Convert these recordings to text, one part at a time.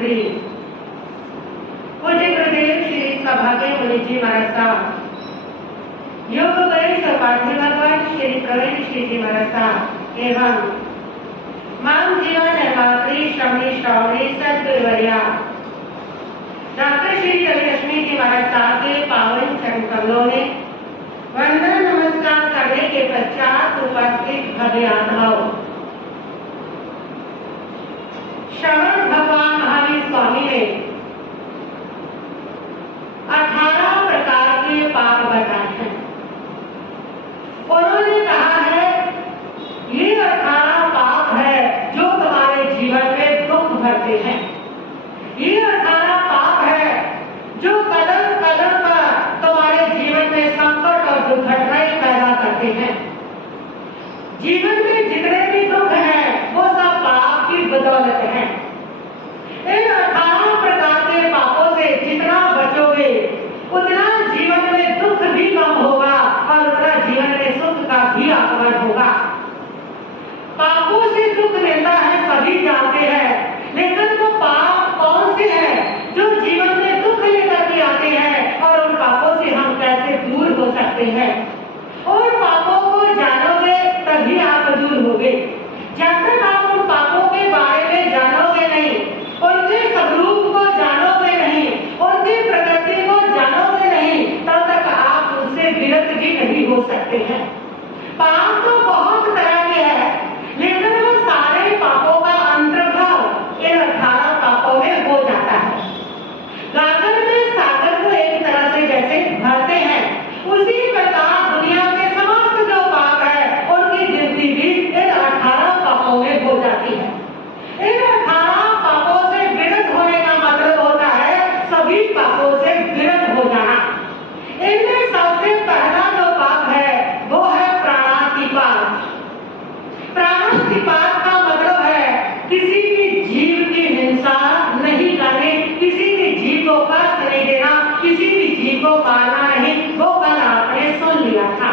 मंत्री पूज्य गुरुदेव श्री सौभाग्य मुनि जी महाराज साहब, योग गणेश उपाध्याय भगवान श्री प्रवीण श्री जी महाराज साहब एवं माम जीवन निर्मात्री श्रमणी श्रावणी सदगुरुवर्या डॉक्टर श्री रविलक्ष्मी जी महाराज साहब के पावन चरण कमलों में वंदन नमस्कार करने के पश्चात उपस्थित भव्य आत्माओं, श्रवण भगवान महावीर स्वामी ने 18 प्रकार के पाप बताए हैं। उन्होंने कहा है ये 18 पाप है जो तुम्हारे जीवन में दुख भरते हैं। ये 18 पाप है जो कदम कदम पर तुम्हारे जीवन में संकट और दुर्घटनाएं पैदा करते हैं। जीवन में जितने भी दुख हैं वो सब पाप की बदौलत है। इन 18 प्रकार के पापों से जितना बचोगे उतना जीवन में दुख भी कम होगा और उतना जीवन में सुख का भी आगमन होगा। पापों से दुख मिलता है सभी जानते हैं, लेकिन वो पाप कौन से हैं जो जीवन में दुख लेकर के आते हैं और उन पापों से हम कैसे दूर हो सकते हैं। उन पापों को जानोगे तभी आप दूर होगे। जब तक आप उन पापों के बारे में जानोगे नहीं, उनके स्वरूप को जानोगे नहीं, उनकी प्रकृति को जानोगे नहीं, तब तक आप उनसे विरत भी नहीं हो सकते हैं। पाप तो बहुत तरह के हैं, लेकिन वो सारे पापों का अंतर्भाव इन 18 पापों में हो जाता है। गागर में सागर को एक तरह से जैसे भरते हैं, उसी प्रकार दुनिया के समस्त जो पाप है उनकी गिनती भी इन 18 पापों में हो जाती है। इन 18 पापों से विरत होने का मतलब होता है सभी पापों से विरत हो जाना। इनमें सबसे पहला जो पाप है वो है प्राणातिपात। प्राणातिपात का मतलब है किसी भी जीव की हिंसा नहीं करनी, किसी भी जीव को कष्ट नहीं देना, किसी भी जीव को मारना नहीं। वो कल आपने सुन लिया था।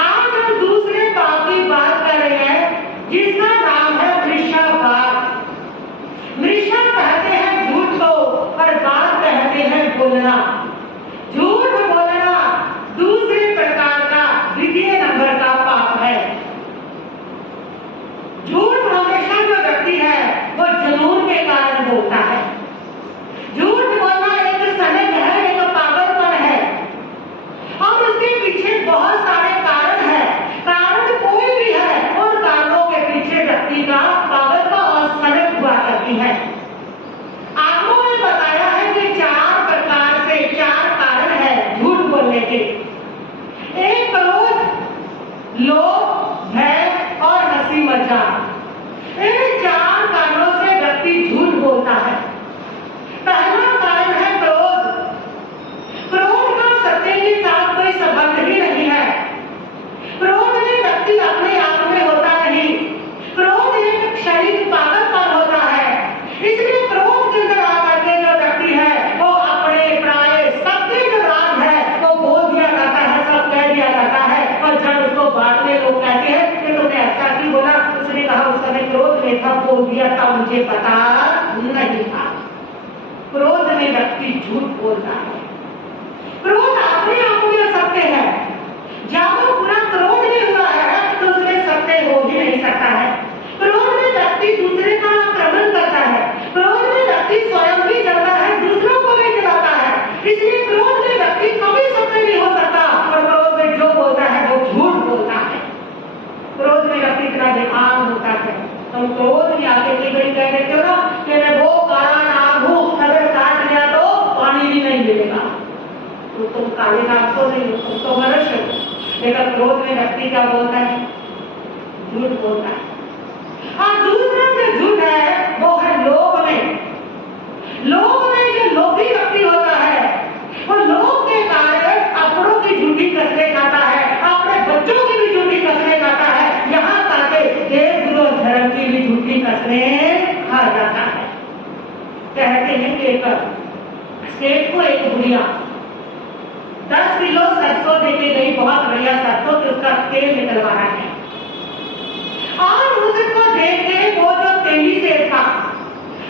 आज हम दूसरे पाप की बात कर रहे हैं जिसका नाम है वृषभात। वृषभ कहते हैं झूठ को और बात कहते हैं बोलना। झूठ बोलना दूसरे प्रकार का द्वितीय नंबर का पाप है। झूठ हमेशा जो व्यक्ति है वो जुनून के कारण बोलता है। झूठ बोलना एक सनक है, एक पागलपन है और उसके पीछे बहुत सारे कारण है। कारण कोई भी है, उन कारणों के पीछे व्यक्ति का पागलपन और सनक हुआ करती है। आपको मैं बताया है कि 4 प्रकार से 4 कारण है झूठ बोलने के। एक क्रोध, लोभ, भय और हंसी मजाक। इन 4 कारणों से व्यक्ति झूठ बोलता है। पहला कारण है क्रोध। क्रोध का सत्य के साथ कोई संबंध ही नहीं है। क्रोध में व्यक्ति अपने आप में होता नहीं। क्रोध एक क्षणिक पागलपन होता है। इसलिए क्रोध के अंदर आकर के जो व्यक्ति है वो अपने प्राय सबके जो राज है वो बोल दिया जाता है, सब कह दिया जाता है। और जब उसको बाद में लोग कहते हैं कि तुमने अच्छा क्यों बोला, उसने कहा उस समय क्रोध में था, बोल दिया था, मुझे पता नहीं था। क्रोध में व्यक्ति झूठ बोलता है। क्रोध अपने आप में सत्य है। जब वो पूरा क्रोध नहीं हुआ है तो उसमें सत्य हो ही नहीं सकता है। क्रोध में व्यक्ति दूसरे का आक्रमण करता है। क्रोध में व्यक्ति स्वयं भी जलता है, दूसरों को भी जलाता है। इसलिए क्रोध में व्यक्ति कभी सत्य नहीं हो सकता और क्रोध में जो बोलता है वो झूठ बोलता है। क्रोध में व्यक्ति इतना बेईमान होता है। तुम क्रोध में आके कहीं कह देते हो ना कि मैं वो काला नाग हूँ, अगर काट दिया तो पानी भी नहीं मिलेगा, तो तुम काले नाग तो नहीं हो, तुम तो मनुष्य हो। लेकिन क्रोध में व्यक्ति क्या बोलता है? झूठ बोलता है। और दूसरा जो झूठ है वो है लोभ में। लोभ में जो लोभी व्यक्ति होता है वो लोभ के कारण अपनों की झूठी कसरें खाता है, अपने बच्चों की भी झूठी कसरें खाता है, यहाँ तक देव गुरु धर्म की भी झूठी कसरें खा जाता है। कहते हैं कि एक सेठ को एक बुढ़िया 10 किलो सरसों देके गई, बहुत बढ़िया सरसों, तो उसका तेल निकलवाना है। और उसको देख के वो जो तेली सेठ था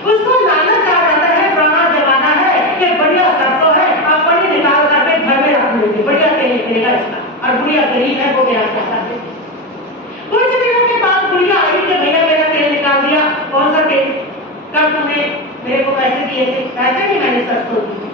उसको लालच आ गरीब है वो ब्याज का करते। कुछ दिनों के बाद गुड़िया आई कि भैया मेरा तेल निकाल दिया। कौन सा तेल? कब तुमने मेरे को पैसे दिए थे? पैसे नहीं, मैंने सरसों दिए।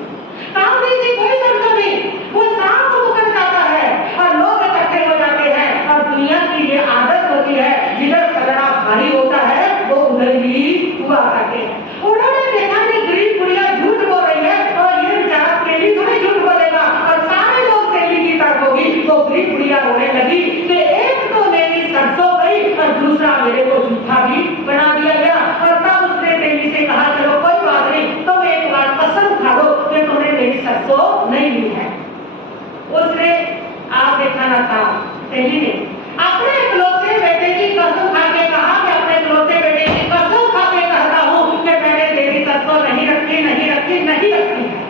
काम दीजिए, कोई सरसों नहीं, वो सांप मुकर जाता है और लोग इकट्ठे हो जाते हैं। और दुनिया की ये आदत होती है, जिधर पलड़ा भारी होता है वो उधर ही हुआ करते हैं। उन्होंने देखा कि गरीब गुड़िया झूठ बोल रही है और ये बेचारा तेली थोड़ी झूठ बोलेगा और सारे लोग तेली की तरफ होगी। तो गरीब गुड़िया रोने लगी कि एक तो मेरी सरसों गई और दूसरा मेरे को झूठा भी बना दिया गया। और तब उसने तेली से कहा चलो कोई बात नहीं, तुम एक बार कसम खा लो कि तुमने मेरी सरसों नहीं ली है। उसने आप देखा ना था, तेली ने अपने इकलौते बेटे की कसम खा के कहा कि अपने इकलौते बेटे की कसम खा के कहता हूं कि मैंने तेरी सरसों नहीं रखी, नहीं रखी, नहीं रखी है।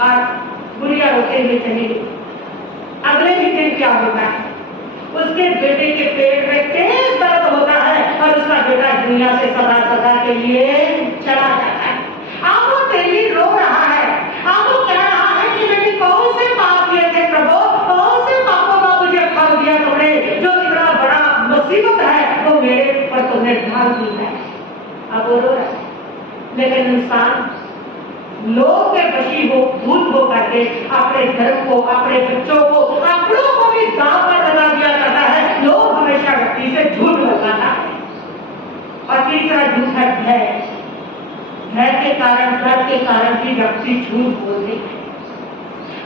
और गुड़िया रोते हुए चली गई। अगले ही दिन क्या होता है, उसके बेटे के पेट में तेज दर्द होता है और उसका बेटा दुनिया से सदा सदा के लिए चला जाता है। अब वो तेली रो रहा है, अब वो कह रहा है कि मैंने कौन से पाप किए थे प्रभु, कौन से पापों का मुझे फल दिया तुमने, जो इतना बड़ा मुसीबत है वो मेरे पर तुमने ढाल दी है। अब वो रो रहा है, लेकिन इंसान लोग के वशी हो, भूत हो करके अपने धर्म को, अपने बच्चों को, अपनों को भी दांव पर लगा दिया करता है। लोग हमेशा व्यक्ति से झूठ लगाता है। और तीसरा झूठ है भय। भय के कारण, डर के कारण भी व्यक्ति झूठ बोलते हैं।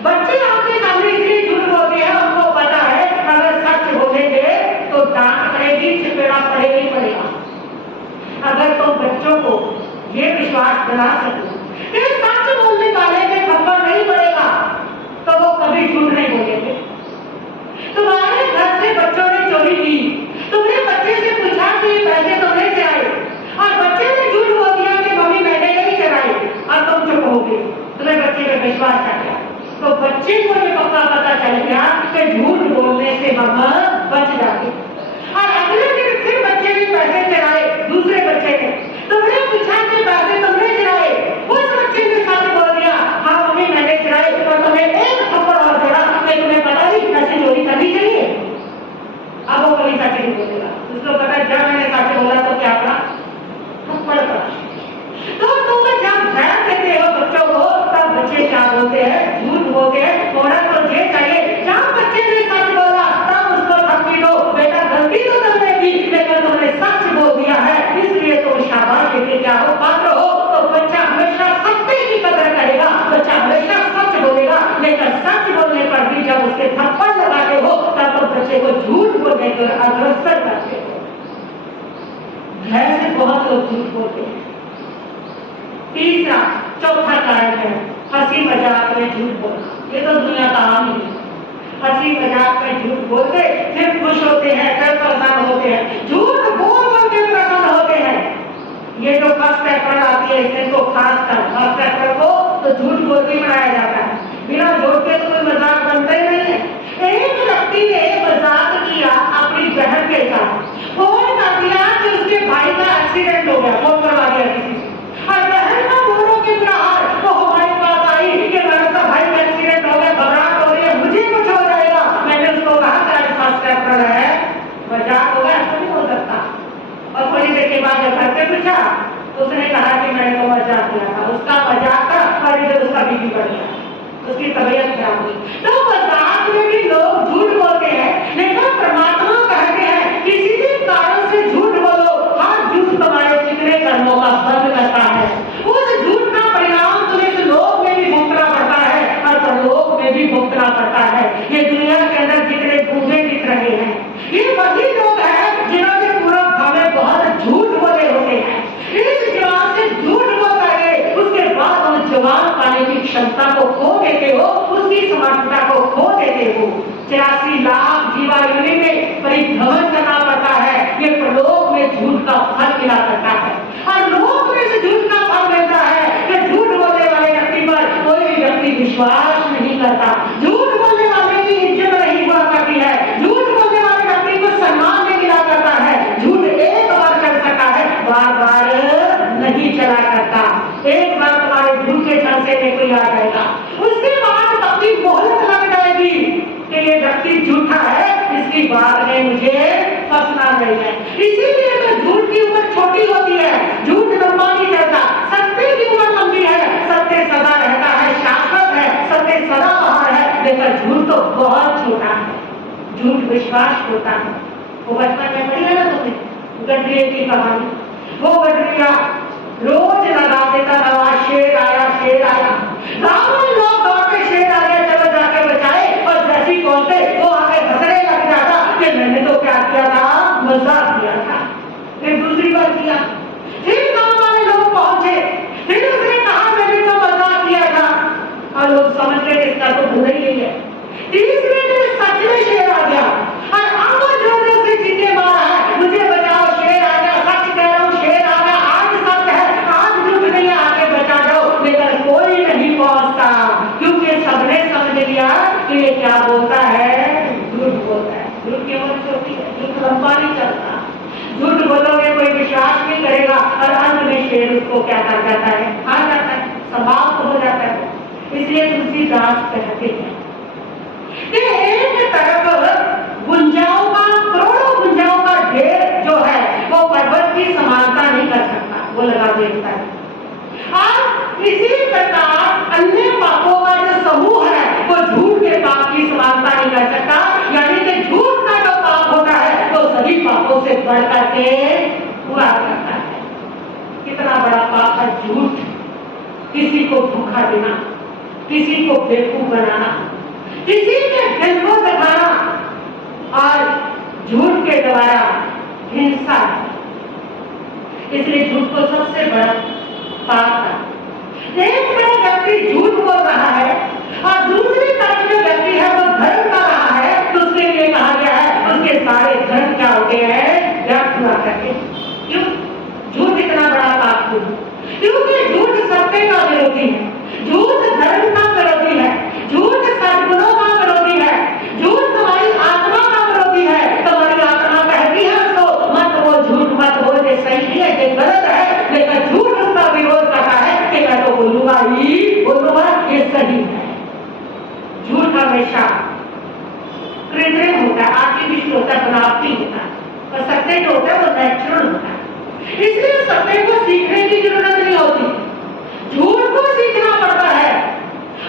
बच्चे आपके सामने इसलिए झूठ बोलते हैं, उनको पता है अगर सच बोलेंगे तो डांट पड़ेगी, चिपेड़ा पड़ेगा ही पड़ेगा। अगर तुम बच्चों को ये विश्वास दिला सको कि सच बोलने वाले के थप्पड़ नहीं पड़ेगा, तो वो कभी झूठ नहीं बोलेंगे। तुम्हारे घर से बच्चों ने चोरी की, तुमने बच्चे से पूछा कि पैसे तुमने चुराए और बच्चे ने झूठ बोल दिया कि मम्मी मैंने नहीं चुराए, और तुम चुप हो गए, तुम्हें बच्चे पे विश्वास कर गया। तो बच्चे को ये पक्का पता चल गया कि झूठ बोलने से मम्मा बच जाती। और अगले दिन फिर बच्चे ने पैसे चुराए, दूसरे बच्चे ने, तुमने पूछा कि पैसे तुमने चुराए, उस बच्चे ने सच बोल दिया हाँ मम्मी मैंने चुराए, और तुम्हें एक थप्पड़ और जोड़ा कि तुम्हें पता नहीं पैसे चोरी करनी चाहिए। अब वो कभी सच नहीं बोलेगा, उसको पता है जब मैंने सच बोला तो क्या करा, थप्पड़ पड़ा। तो तुम जब भय देते हो बच्चों को, तब बच्चे क्या बोलते हैं, झूठ बोलते हैं। थोड़ा तो ये चाहिए, जब बच्चे ने सच बोला तब उसको धमकी दो, बेटा गलती तो तुमने की लेकिन तुमने सच बोल दिया है, इसलिए तुम शाबाश देके क्या हो, पात्र हो। तो बच्चा हमेशा सत्य की कदर करेगा, बच्चा हमेशा सच बोलेगा। लेकिन सच बोलने पर भी जब उसके थप्पड़ लगाते हो तब तो बच्चे को झूठ बोलने को अग्रसर करते हो। भय से बहुत लोग झूठ बोलते हैं। तीसरा, चौथा कारण है हंसी मजाक में झूठ बोलना। ये तो दुनिया का आम ही है। हंसी मजाक में झूठ बोलते फिर खुश होते हैं, फिर परेशान होते हैं, झूठ बोल बोल के परेशान होते हैं। ये जो फर्स्ट पेपर आती है इसको खास कर फर्स्ट पेपर को तो झूठ बोल के बनाया जाता है, बिना झूठ के तो कोई मजाक बनता ही नहीं है। एक व्यक्ति ने मजाक किया अपनी बहन के साथ, फोन कर दिया कि उसके भाई का एक्सीडेंट हो गया, फोन करवा दिया किसी से, और बहन का बोलो के हाल तो हमारे पास आई कि मेरा भाई का एक्सीडेंट हो गया, घबराहट हो रही है, मुझे कुछ हो जाएगा। मैंने उसको कहा कि फर्स्ट पेपर है, मजाक होगा, ऐसा नहीं हो सकता। और थोड़ी देर के बाद जब घर पे पूछा तो उसने कहा कि मैंने तो मजाक किया था, उसका मजाक था और इधर उसका बीपी बढ़ गया, उसकी तबीयत खराब हुई। तो मजाक में भी लोग झूठ बोलते हैं, लेकिन परमात्मा कहते हैं किसी भी कारण से झूठ बोलो, हर झूठ तुम्हारे चिकने कर्मों का बंद करता है। उस झूठ का परिणाम तुम्हें लोक में भी भुगतना पड़ता है और परलोक में भी भुगतना पड़ता है। ये दुनिया के अंदर जितने गूंगे दिख रहे हैं ये वही लोग हैं जिन्होंने पूरा हमें बहुत झूठ बोले होते हैं। इस जवान से झूठ बोल करके उसके बाद उन जवान पाने की क्षमता को खो देते हो, उसकी समर्थता को खो देते हो। 84 लाख जीवाणु में परिभ्रमण करना पड़ता है, ये प्रलोक में झूठ का फल मिला करता है। और लोक में से झूठ का फल मिलता है कि झूठ बोलने वाले व्यक्ति पर कोई भी व्यक्ति विश्वास नहीं करता, झूठ बोलने वाले की इज्जत नहीं हुआ करती है, झूठ बोलने वाले व्यक्ति को सम्मान नहीं मिला करता है। झूठ एक बार चल सकता है, बार बार नहीं चला करता। एक बार तुम्हारे झूठ के झंसे में कोई आ जाएगा, उसके बाद अपनी मोहलत लग जाएगी कि ये व्यक्ति व्यक्ति झूठा है, इसकी बात में मुझे फंसना नहीं है। इसीलिए तो झूठ की उम्र छोटी होती है, झूठ लंबा नहीं चलता। सत्य की उम्र लंबी है, सत्य सदा रहता है, शाश्वत है, सत्य सदा बाहर है, लेकिन झूठ तो बहुत छोटा है। झूठ विश्वास होता है। वो बचपन में पढ़ी है ना तुमने गडरिये की कहानी। वो गडरिया रोज लगा देता था, शेर आया शेर आया, गाँव में लोग दौड़ते शेर आ गया चलो जाके बचाए, और जैसी बोलते वो आगे हंसने लग जाता कि मैंने तो क्या किया था, मजाक किया था। फिर दूसरी बार किया, फिर गाँव वाले लोग पहुंचे, फिर उसने कहा मैंने तो मजाक किया था, और लोग समझ गए इसका तो भूल ही है। तीसरे दिन सच में शेर आ गया, और अब जो जो से चीखे मारा है मुझे बचाओ शेर आ गया, सच कह रहा हूँ शेर आ गया, आज सच है, आज झूठ नहीं है, आगे बचा दो। लेकिन कोई नहीं पहुंचता, क्योंकि सबने समझ लिया कि ये क्या बोलता है, झूठ बोलता है। झूठ की उम्र छोटी है, झूठ लंबा नहीं चलता। झूठ बोलोगे कोई विश्वास नहीं करेगा, और अंत में शेर उसको क्या कर जाता है, खा जाता है, समाप्त हो जाता है। इसलिए तुलसीदास कहते हैं कि एक तरफ गुंजाओं का, करोड़ों गुंजाओं का ढेर जो है वो पर्वत की समानता नहीं कर सकता, वो लगा देता है। और इसी प्रकार अन्य पापों का जो समूह है वो झूठ के पाप की समानता नहीं कर सकता। यानी कि झूठ का जो पाप होता है वो सभी पापों से बढ़ करके हुआ करता है। कितना बड़ा पाप है झूठ। किसी को धोखा देना, किसी को बेवकूफ बनाना, किसी के दिल को दबाना, और झूठ के द्वारा हिंसा। इसलिए झूठ को सबसे बड़ा पाप है। एक तरफ व्यक्ति झूठ बोल रहा है और दूसरी तरफ जो व्यक्ति है वो धर्म कर रहा है, तो उसके लिए कहा गया है उनके सारे धर्म क्या होते हैं, व्यर्थ हुआ करके। क्यों? झूठ इतना बड़ा पाप क्यों? क्योंकि झूठ सत्य का विरोधी है, झूठ धर्म का विरोधी है, झूठ सद्गुणों का विरोधी है, झूठ तुम्हारी आत्मा का विरोधी है। तुम्हारी आत्मा कहती है तो मत वो झूठ मत बोल, ये सही है ये गलत है, लेकिन झूठ उसका विरोध करता है कि मैं तो बोलूंगा ही बोलूंगा ये सही है। झूठ हमेशा कृत्रिम होता है, आर्टिफिशियल होता है, बनावटी होता है, और सत्य जो होता है वो नेचुरल होता है। इसलिए सत्य को सीखने की जरूरत नहीं होती, झूठ को सीखना पड़ता है।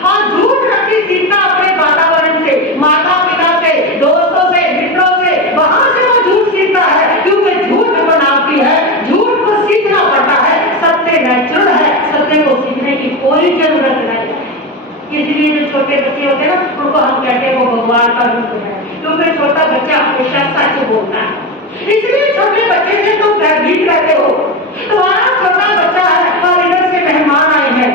और झूठ व्यक्ति सीखता अपने वातावरण से, माता पिता से, दोस्तों से, मित्रों से, वहां से वो झूठ सीखता है, क्योंकि झूठ बनावटी है, झूठ को सीखना पड़ता है। सत्य नेचुरल है, सत्य को सीखने की कोई जरूरत नहीं है। इसलिए जो छोटे बच्चे होते हैं ना उनको हम कहते हैं वो भगवान का रूप है, क्योंकि छोटा बच्चा हमेशा सच बोलता है। इसलिए छोटे बच्चे से तुम भयभीत रहते हो। तुम्हारा छोटा बच्चा है और इधर से मेहमान आए हैं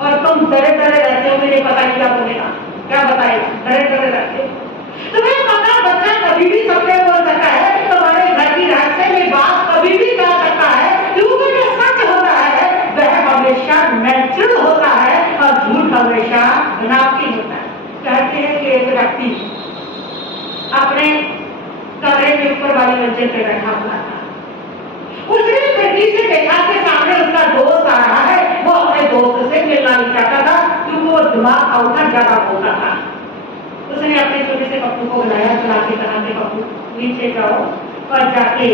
और तुम डरे डरे रहते हो, मुझे पता नहीं क्या बोलेगा, क्या बताए, डरे डरे रहते हो। तुम्हें पता बच्चा कभी भी सत्य बोल सकता है, तुम्हारे घर की रहस्य में बात कभी भी कह सकता है, क्योंकि जो सच होता है वह हमेशा नेचुरल होता है और झूठ हमेशा बनावटी होता है। कहते हैं कि एक व्यक्ति अपने कमरे के ऊपर वाली मंजिल पे बैठा हुआ था। उसने खिड़की से देखा कि सामने उसका दोस्त आ रहा है। वो अपने दोस्त से मिलना नहीं चाहता था, क्योंकि वो दिमाग आउटा ज्यादा बोलता था। उसने अपने छोटे से पप्पू को बुलाया, बुला के कहा कि पप्पू नीचे जाओ और जाके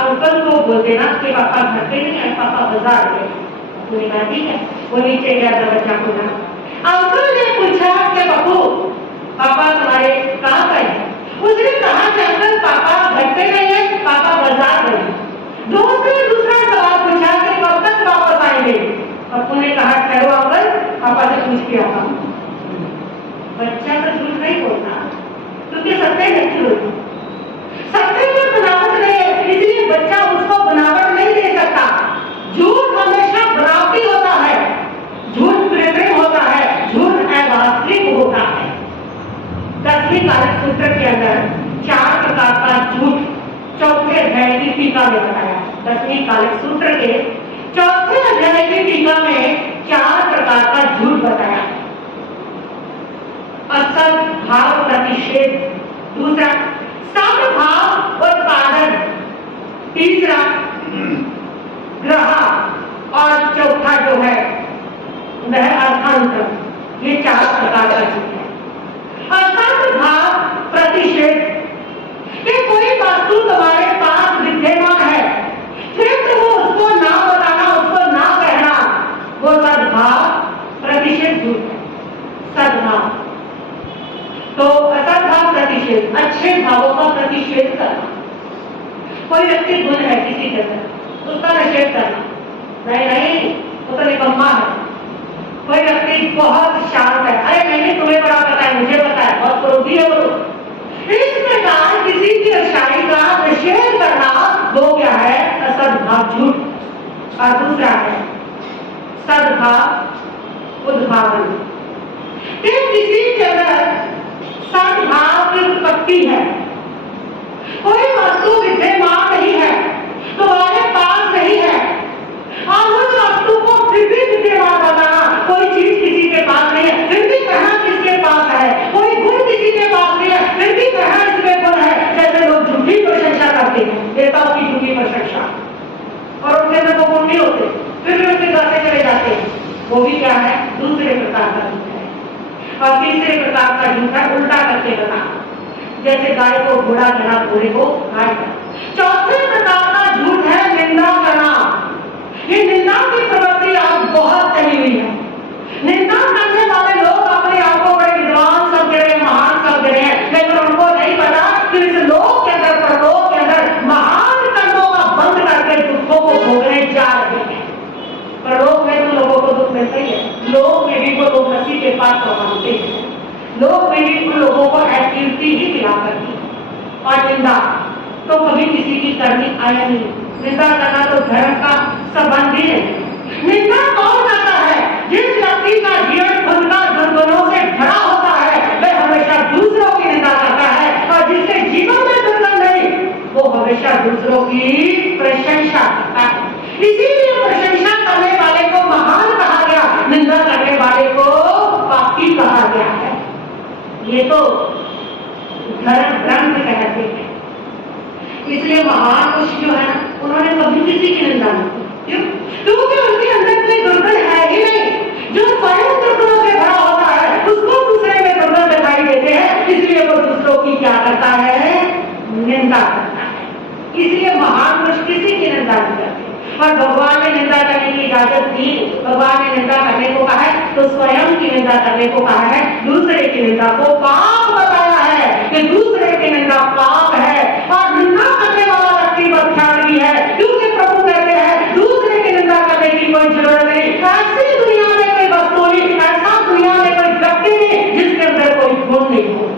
अंकल को बोल देना कि पापा घर पे नहीं आए, पापा बाजार गए। पप्पू ने कहा ठीक है। वो नीचे गया, दरवाजा खोला। अंकल ने पूछा कि पप्पू पापा तुम्हारे कहाँ गए? उसने कहा कि अंकल पापा घर पे गए हैं, पापा बाजार गए। दोस्त ने दूसरा सवाल पूछा कि कब तक वापस आएंगे? पप्पू ने कहा ठहरो अंकल, पापा से पूछ के आता हूँ। बच्चा तो झूठ नहीं बोलता, क्योंकि सत्य नेचुरल, सत्य में बनावट नहीं है, इसलिए बच्चा उसको बनावट नहीं दे सकता। झूठ हमेशा बनावटी होता है, झूठ कृत्रिम होता है, झूठ अवास्तविक होता है। 10वीं कारक सूत्र के अंदर 4 प्रकार का झूठ चौथे अध्याय की टीका में बताया। 10वीं कारक सूत्र के चौथे अध्याय की टीका में 4 प्रकार का झूठ बताया। असत भाव प्रतिषेध, दूसरा सद्भाव उत्पादन, तीसरा ग्रह, और चौथा जो है वह अर्थांतर। ये 4 प्रकार का झूठ है। असत भाव कोई व्यक्ति गुण है किसी के अंदर, उसका निषेध करना, नहीं नहीं वो तो निकम्मा है। कोई व्यक्ति बहुत शांत है, अरे नहीं तुम्हें बड़ा पता है, मुझे पता है, बहुत क्रोधी है वो। इस प्रकार किसी की अच्छाई का निषेध करना वो क्या है? असद्भाव, झूठ। और दूसरा है सद्भाव, उद्भावन। किसी के अंदर सद्भाव की उत्पत्ति है, कोई वस्तु विद्यमान नहीं है, तुम्हारे पास नहीं है, और उस वस्तु को फिर भी विद्यमान बनाना। कोई चीज किसी के पास नहीं है, फिर भी कहना किसके पास है। कोई गुण किसी के पास नहीं है, फिर भी कहना इसमें गुण है। जैसे लोग झूठी प्रशंसा करते हैं, देवताओं की झूठी प्रशंसा, और उनके अंदर वो गुण नहीं होते, फिर भी उनके गाते चले जाते हैं। वो भी क्या है? दूसरे प्रकार का झूठ है। और तीसरे प्रकार का झूठ है उल्टा करके बताना, जैसे गाय को घोड़ा कहना, घोड़े को गाय कहना। चौथे प्रकार का झूठ है निंदा करना। ये निंदा की प्रवृत्ति आज बहुत चली हुई है। निंदा करने वाले लोग अपने आप को बड़े विद्वान समझ रहे हैं, महान समझ रहे हैं, लेकिन उनको नहीं पता कि इस लोक के अंदर, परलोक के अंदर महान कर्मों का बंद करके दुखों को भोगने जा रहे हैं। परलोक में तो लोगों को दुख मिलता ही है, लोक में भी वो लोग नसीब के पास मानते हैं, लोग में भी उन लोगों को कीर्ति ही मिला करती है। और निंदा तो कभी किसी की करनी आया नहीं। निंदा करना तो धर्म का संबंध ही नहीं। निंदा कौन करता है? जिस व्यक्ति का जीवन खुद का दुर्गुणों से भरा होता है, वह हमेशा दूसरों की निंदा करता है, और जिसके जीवन में दुर्गुण नहीं, वो हमेशा दूसरों की प्रशंसा करता है। इसीलिए प्रशंसा करने वाले को महान कहा गया, निंदा करने वाले को पापी कहा गया है। ये तो धर्म ग्रंथ कहते हैं। इसलिए महान पुरुष जो है उन्होंने कभी किसी की निंदा नहीं की। क्यों? क्योंकि उनके अंदर कोई दुर्गुण है ही नहीं। जो स्वयं दुर्गुणों से भरा होता है उसको दूसरे में दुर्गुण दिखाई देते हैं, इसलिए वो दूसरों की क्या करता है? निंदा करता है। इसलिए महान पुरुष किसी की निंदा नहीं करते। और भगवान ने निंदा करने की इजाजत दी, भगवान ने निंदा करने को कहा है तो स्वयं की निंदा करने को कहा है, दूसरे की निंदा को पाप बताया है कि दूसरे की निंदा पाप है। और निंदा करने वाला व्यक्ति बदचारी है, क्योंकि प्रभु कहते हैं दूसरे की निंदा करने की कोई जरूरत नहीं। ऐसी दुनिया में कोई वस्तु नहीं, ऐसा दुनिया में कोई व्यक्ति नहीं जिसके अंदर कोई गुण नहीं हो।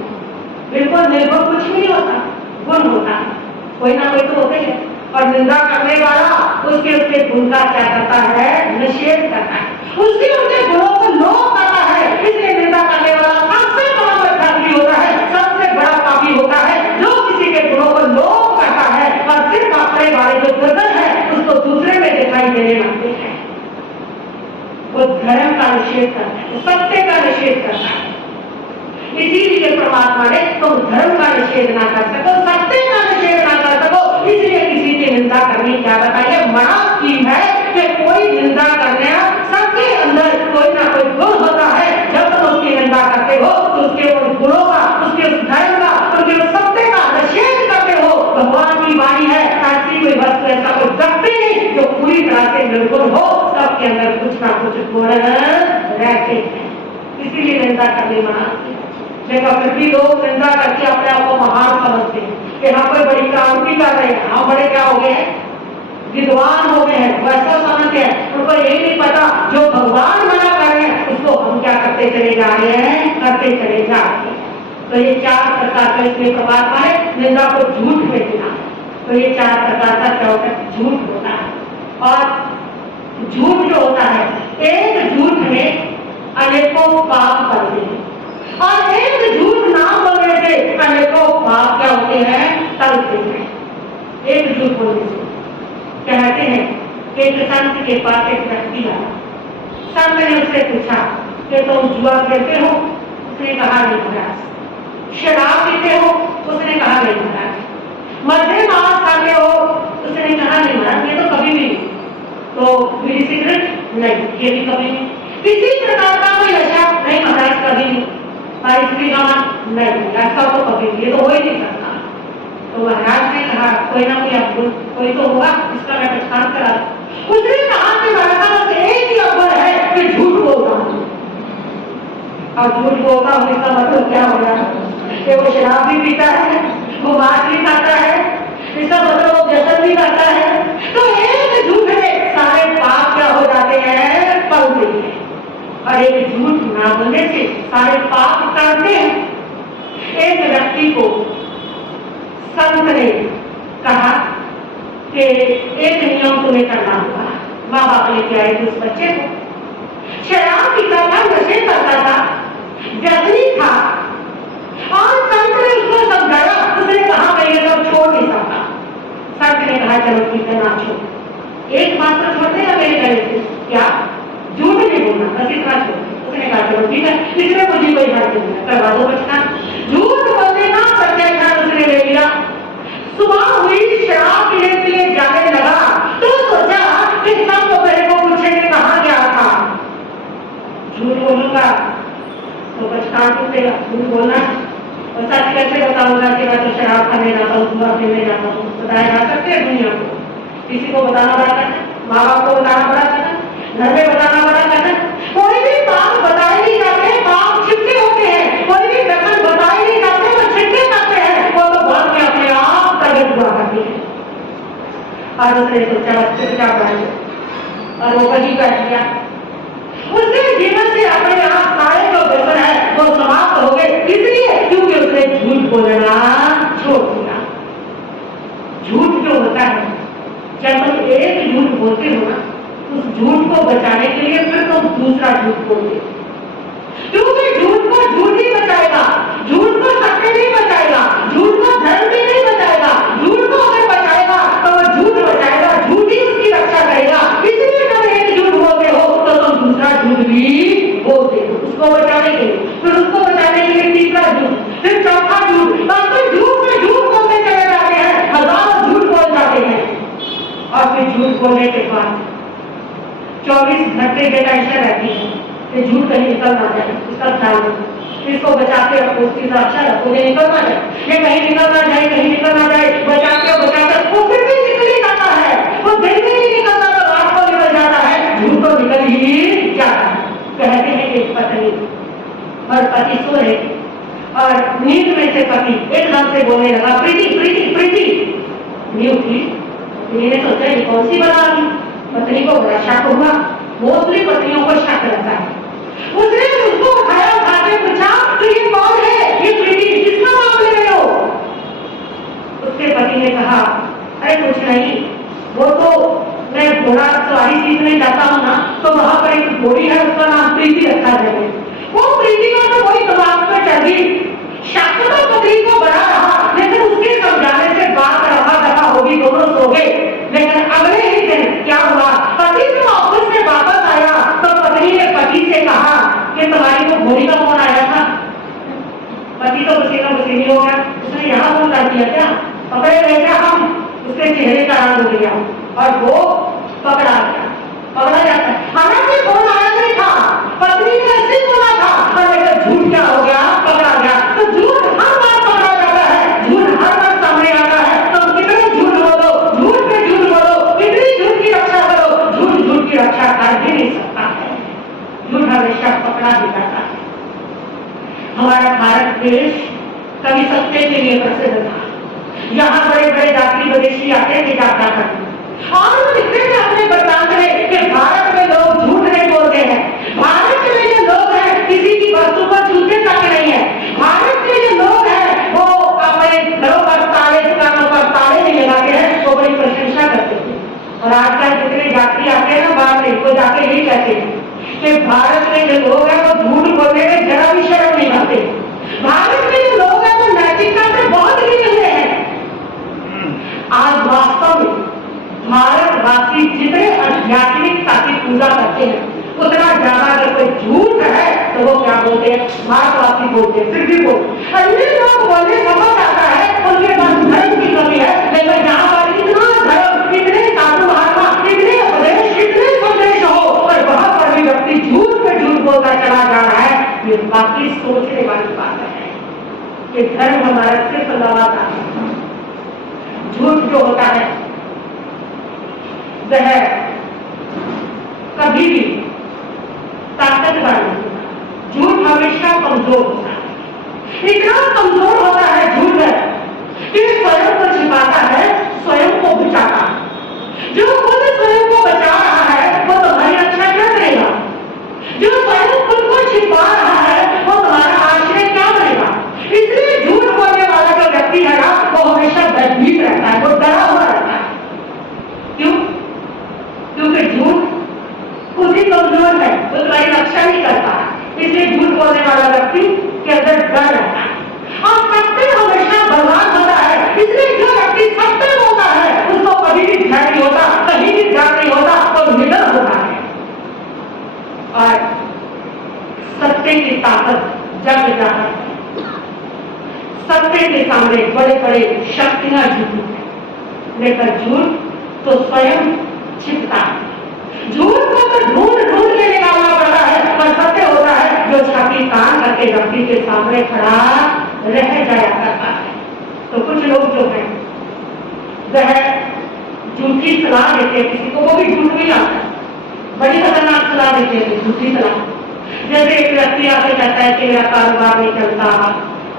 बिल्कुल निर्भर कुछ नहीं होता, गुण होता है, कोई ना कोई तो होता ही है। और निंदा करने वाला उसके गुण का क्या करता है? निषेध करता है, उसके उनके गुणों को लोप करता है। इसलिए निंदा करने वाला सबसे बड़ा बदचारी होता है, सबसे बड़ा पापी होता है, जो किसी के गुणों को लोप करता है और सिर्फ अपने वाले जो दुर्गुण है उसको दूसरे में दिखाई देने लगते हैं। वो धर्म का निषेध करता है, सत्य का निषेध करता है। इसीलिए परमात्मा ने तुम धर्म का निषेध ना कर सको, सत्य का निषेध ना कर सको, इसलिए किसी की निंदा करनी क्या बताइए? मना की है कि कोई निंदा करने, सबके अंदर कोई ना कोई गुण होता है। जब तुम उसकी निंदा करते हो तो उसके उन गुणों का, उसके उस धर्म का, उसके उस सत्य का निषेध करते हो। भगवान की वाणी है, ऐसी कोई वस्तु, ऐसा कोई व्यक्ति नहीं जो पूरी तरह से निर्गुण हो, सबके अंदर कुछ ना कुछ गुण रहते हैं। इसीलिए निंदा करने मना की। लेकिन फिर भी लोग निंदा करके अपने आप को महान समझते हैं कि हम कोई बड़ी क्रांति कर रहे हैं, हम बड़े क्या हो गए हैं? विद्वान हो गए हैं, वैसा समझते हैं। उनको ये नहीं पता जो भगवान मना कर रहे हैं उसको हम क्या करते चले जा रहे हैं, करते चले जा रहे हैं। तो ये चार प्रकार का इसमें परमात्मा ने निंदा को झूठ में दिया। तो ये चार प्रकार का क्या होता है? झूठ होता है। और झूठ जो होता है, एक झूठ में अनेकों पाप करते हैं, और एक झूठ ना बोलने से अनेकों पाप क्या होते हैं? टलते हैं। एक झूठ बोलने से कहते हैं कि एक संत के पास एक व्यक्ति आया, संत ने उससे पूछा कि तुम जुआ खेलते हो? उसने कहा नहीं महाराज। शराब पीते हो? उसने कहा नहीं महाराज। मध्य मांस खाते हो? उसने कहा नहीं महाराज, ये तो कभी भी। तो बीड़ी सिगरेट? नहीं, ये भी कभी नहीं। किसी प्रकार का कोई नशा? नहीं महाराज, कभी नहीं। और स्त्री का मन? नहीं, ऐसा तो कभी नहीं, ये तो हो ही नहीं सकता। तो महाराज ने कहा कोई ना कोई अवगुण कोई तो होगा, इसका मैं पहचान करा। उसने कहा कि महाराज एक ही अवगुण है कि झूठ बोलता हूँ। और झूठ बोलता हूँ इसका मतलब क्या हो गया? कि वो शराब भी पीता है, वो मांस भी खाता है, इसका मतलब वो व्यसन भी करता है। तो एक झूठ में सारे पाप क्या हो जाते हैं, पल गई है। और एक झूठ ना बोलने से सारे पाप करते हैं। एक व्यक्ति को संत ने कहा कि एक नियम तुम्हें करना होगा। माँ बाप लेके आए थे उस बच्चे को, शराब पीता था, नशे करता था, व्यसनी था, और संत ने उसको समझाया। उसने कहा मैं ये सब छोड़ नहीं सकता। संत ने कहा चलो ठीक है ना छोड़, एक बात तो छोड़ देगा मेरे कहने से, क्या? झूठ नहीं बोलना, बस इतना छोड़। उसने कहा चलो ठीक है, इसमें मुझे कोई हर्ज नहीं है, करवा दो बचना। झूठ बोलने का प्रत्याख्यान उसने ले लिया। सुबह हुई, शराब पीने के लिए जाने लगा तो सोचा कि सब तो मेरे को पूछेंगे कहाँ गया था। झूठ बोलूंगा तो पछतान टूटेगा, झूठ बोलना और सच कैसे बताऊंगा कि मैं तो शराब खाने जाता हूँ, जुआ खेलने जाता हूँ। बताया जा सकते हैं दुनिया को? किसी को बताना बड़ा करना, माँ बाप को बताना बड़ा करना, घर में बताना बड़ा करना। कोई भी काम बताए नहीं जाते, काम छिपके होते हैं। कोई भी व्यसन बताए नहीं जाते, वो छिपके करते हैं। वो तो घर में अपने आप प्रकट हुआ करती है। और उसने सोचा बच्चे को क्या पढ़ाएंगे, और वो वही कर दिया। उसके जीवन से अपने आप सारे जो व्यसन है वो समाप्त हो गए, इसलिए क्योंकि उसने झूठ बोलना छोड़ दिया। झूठ जो होता है, जब तुम एक झूठ बोलते हो ना, उस झूठ को बचाने के लिए फिर तुम दूसरा झूठ बोलते हो, क्योंकि झूठ को झूठ ही बचाएगा, झूठ को सत्य नहीं बचाएगा, झूठ को धर्म भी नहीं बचाएगा। झूठ को अगर बचाएगा तो वो झूठ बचाएगा, झूठ ही उसकी रक्षा करेगा। इसलिए जब एक झूठ बोलते हो तो तुम दूसरा झूठ भी बोलते हो उसको बचाने के लिए, फिर उसको बचाने के लिए तीसरा झूठ, फिर चौथा झूठ, बस झूठ में झूठ बोलते चले जाते हैं, हजारों झूठ बोल जाते हैं। और फिर झूठ बोलने के बाद 24 घंटे की टेंशन रहती है कि झूठ कहीं निकल ना जाए, इसका ख्याल रखो, इसको बचा के रखो, उसकी रक्षा रखो, ये निकल ना जाए, ये कहीं निकल ना जाए, कहीं निकल ना जाए। बचा के वो फिर भी निकल ही जाता है, वो दिन में ही निकलता तो रात को निकल जाता है, झूठ तो निकल ही जाता है। कहते हैं कि पत्नी और पति सो रहे और नींद में से पति एकदम से बोलने लगा प्रीति प्रीति प्रीति। नहीं उठी, मैंने सोचा ये कौन सी बना रही। पत्नी को बड़ा शक हुआ, मोस्टली पत्नियों को शक रहता है। उसने उसको उठाया, उठा के पूछा तो ये कौन है, ये प्रीति किसका नाम ले रहे हो? उसके पति ने कहा अरे कुछ नहीं, वो तो मैं घोड़ा सवारी सीखने जाता हूँ ना, तो वहां पर एक घोड़ी है, उसका नाम प्रीति रखा जाए। वो प्रीति को तो वही दिमाग पर चढ़ गई। शक तो पत्नी को बड़ा रहा, लेकिन उसके समझाने से बात रहा दफा होगी, दोनों सो गए। लेकिन अगले ही दिन क्या हुआ, पति जब ऑफिस से वापस आया तो पत्नी ने पति से कहा कि तुम्हारी तो घोड़ी का फोन आया था। पति तो पसीना पसीनी हो गया, उसने यहाँ फोन कर दिया क्या, पकड़े गए क्या हम? उसके चेहरे का रंग हो गया और वो पकड़ा गया, पकड़ा जाता है। हालांकि फोन आया नहीं था, पत्नी ने ऐसे बोला था, पर झूठ क्या हो गया, पकड़ा गया। तो झूठ हर बार पकड़ा जाता है, झूठ हर बार सामने आता है। तो कितने झूठ बोलो, झूठ पे झूठ बोलो, कितनी झूठ की रक्षा करो, झूठ झूठ की रक्षा कर भी नहीं सकता है। झूठ हमेशा पकड़ा भी जाता है। हमारा भारत देश कभी सत्य के लिए प्रसिद्ध था। यहाँ बड़े बड़े यात्री विदेशी आते थे यात्रा करने, और वो लिखते थे अपने बरतान में कि भारत में लोग झूठ नहीं बोलते हैं, भारत में जो लोग हैं किसी की वस्तु पर छूते तक नहीं है, भारत में जो लोग हैं वो अपने घरों पर ताले, दुकानों पर ताले नहीं लगाते हैं, वो बड़ी प्रशंसा करते थे। और आजकल जितने यात्री आते हैं ना बाहर से, वो जाके यही कहते हैं कि भारत में जो लोग हैं वो झूठ बोलने में जरा भी शर्म नहीं करते, भारत में जो लोग हैं वो नैतिकता से बहुत गिरे हुए हैं। आज वास्तव में भारतवासी जितने आध्यात्मिकता की पूजा करते हैं, उतना ज्यादा अगर कोई झूठ है तो वो क्या बोलते हैं, भारतवासी बोलते हैं, फिर भी बोलते। अन्य लोग बोलने समझ आता है उनके पास धर्म की कमी है, लेकिन यहाँ पर इतना धर्म, इतने साधु महात्मा, इतने उपदेश, इतने संदेश हो, और वहां पर भी व्यक्ति झूठ पे झूठ बोलता चला जा रहा है। ये बाकी सोचने वाली बात है कि धर्म हमारा सिर्फ लगाता है। झूठ जो होता है वह कभी भी ताकतवर नहीं होता, झूठ हमेशा कमजोर होता है। इतना कमजोर होता है झूठ कि स्वयं को छिपाता है जो खुद स्वयं को बचा रहा है वो तुम्हारी रक्षा क्या करेगा? जो स्वयं खुद को छिपा रहा है वो तुम्हारा आश्रय क्या बनेगा? इसलिए झूठ बोलने वाला जो व्यक्ति है ना वो हमेशा भयभीत रहता है, वो डरा हुआ रहता है। क्यों? क्योंकि झूठ खुद ही कमजोर है, वो तुम्हारी रक्षा नहीं करता, इसलिए झूठ बोलने वाला व्यक्ति के अंदर डर रहता है। और सत्य हमेशा बलवान होता है, इसलिए जो व्यक्ति सत्य बोलता है उसको कभी भी डर नहीं होता, कहीं भी डर नहीं होता, वो निडर होता है। और सत्य की ताकत जग जाता है। सत्य के सामने बड़े बड़े शक्तियां झूठी है, लेकर झूठ तो स्वयं छिपता है। झूठ को तो ढूंढ ढूंढ के निकालना पड़ता है, पर सत्य होता है जो छाती तान करके व्यक्ति के सामने खड़ा रह जाया करता है। तो कुछ लोग जो हैं वह झूठी सलाह देते हैं किसी को, वो भी झूठ भी आता है, बड़ी खतरनाक सलाह देते हैं, झूठी सलाह। जैसे एक व्यक्ति आके कहता है कि मेरा कारोबार नहीं चलता,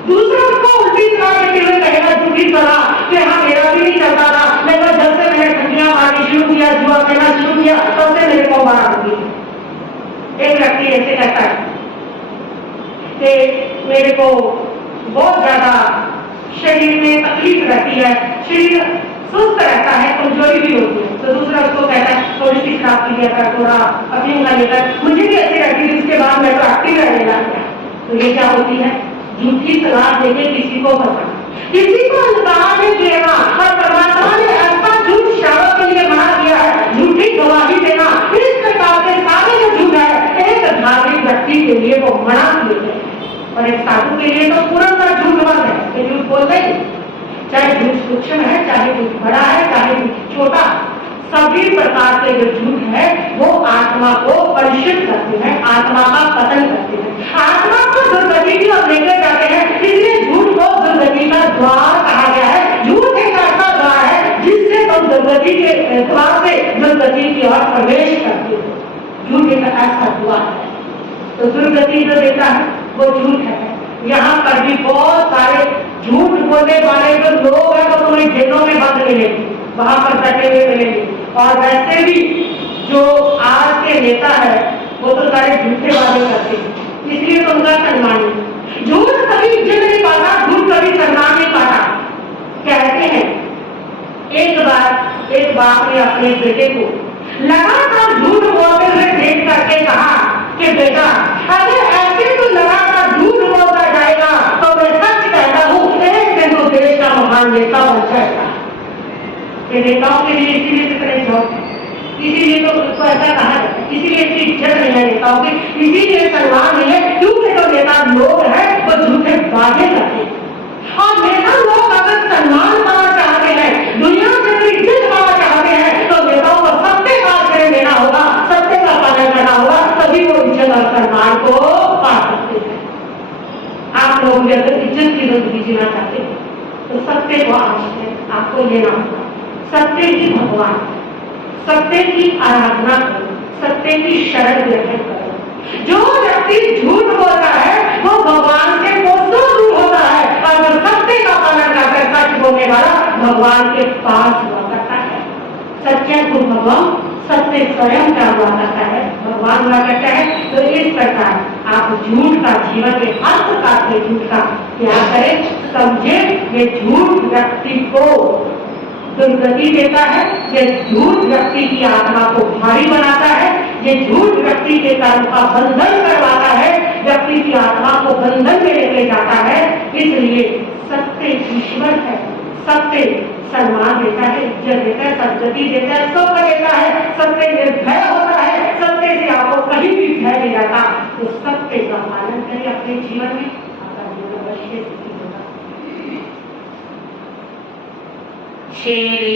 दूसरा उसको उल्टी सलाह देते हुए कहेगा झूठी सलाह कि हाँ मेरा भी नहीं चलता था, लेकिन जब से मैंने ठगियां मारनी शुरू किया, जुआ खेलना शुरू किया, तब से मेरे को मार होगी। एक व्यक्ति ऐसे कहता है कि मेरे को बहुत ज्यादा शरीर में तकलीफ रहती है, शरीर सुस्त रहता है, कमजोरी भी होती है। तो दूसरा उसको कहता है थोड़ी सी खराब की लिया कर, थोड़ा अफीम का लेकर, मुझे भी ऐसी रहती है, उसके बाद मैं तो एक्टिव रहने लग गया। तो ये क्या होती है? झूठी सलाह देके किसी को फंसाना, किसी को अंधकार में गिरना। और परमात्मा ने ऐसा झूठ शावक के लिए मना किया है, झूठी गवाही देना। इस प्रकार के सारे जो झूठ है एक धार्मिक व्यक्ति के लिए वो मना किए गए हैं, और एक साधु के लिए तो पूरा झूठ मत है, ये झूठ बोलते ही, चाहे झूठ सूक्ष्म है, चाहे झूठ बड़ा है, चाहे झूठ छोटा, सभी प्रकार के जो झूठ है वो आत्मा को कलुषित करते हैं, आत्मा का पतन करते हैं, आत्मा को दुर्गति की ओर लेकर जाते हैं। इसलिए झूठ को दुर्गति का द्वार कहा गया है। झूठ एक ऐसा द्वार है जिससे तुम दुर्गति के द्वार से दुर्गति की ओर प्रवेश करते हो। झूठ एक ऐसा द्वार है, तो दुर्गति जो देता है वो झूठ है। यहाँ पर भी बहुत सारे झूठ बोलने वाले जो लोग हैं वो तुम्हें जेलों में बंद मिलेंगे, वहां पर बैठे हुए मिलेंगे। और वैसे भी जो आज के नेता है वो तो सारे झूठे वादे करते हैं, इसलिए तो उनका सम्मान नहीं। झूठ कभी इज्जत नहीं पाता, झूठ कभी सम्मान नहीं पाता। कहते हैं एक बार एक बाप ने अपने बेटे को लगातार झूठ बोलते हुए देख करके कहा कि बेटा अगर ऐसे तो लगातार झूठ बोलता जाएगा तो मैं सच कहता हूँ एक दिन तो देश का महान नेता बन जाएगा। नेताओं के लिए इसीलिए कितने शौक है, इसीलिए तो उसको ऐसा कहा जाता है, इसीलिए इसकी इज्जत नहीं है नेताओं की, इसीलिए सम्मान नहीं है, क्योंकि जो नेता लोग हैं वो झूठे वादे करते हैं। और नेता लोग अगर सम्मान पाना चाहते हैं, दुनिया से कोई इज्जत पाना चाहते हैं, तो नेताओं को सत्य का आश्रय देना होगा, सत्य का पालन करना होगा, तभी वो इज्जत और सम्मान को पा सकते हैं। आप लोग अगर इज्जत की जिंदगी जीना चाहते हैं तो सत्य को आश्रय आपको लेना होगा। सत्य की भगवान, सत्य की आराधना करो, सत्य की शरण ग्रहण करो। जो व्यक्ति झूठ बोलता है वो भगवान से कोसों दूर होता है, और जो सत्य का पालन करके सच बोलने वाला भगवान के पास हुआ करता है। सत्य को भगवान सत्य स्वयं का हुआ करता है, भगवान हुआ करता है। तो इस प्रकार आप झूठ का जीवन में हर प्रकार के झूठ का त्याग करें, समझे ये झूठ व्यक्ति को दुर्गति देता है, ये झूठ व्यक्ति की आत्मा को भारी बनाता है, ये झूठ व्यक्ति के कर्म का बंधन करवाता है, व्यक्ति की आत्मा को बंधन में लेके जाता है। इसलिए सत्य ईश्वर है, सत्य सम्मान देता है, इज्जत देता है, सद्गति देता है, सुख देता है, सत्य निर्भय होता है, सत्य से आपको कहीं भी भय नहीं रहता। तो सत्य का पालन करें अपने जीवन में, आपका जीवन अवश्य सुखी होगा। शेरी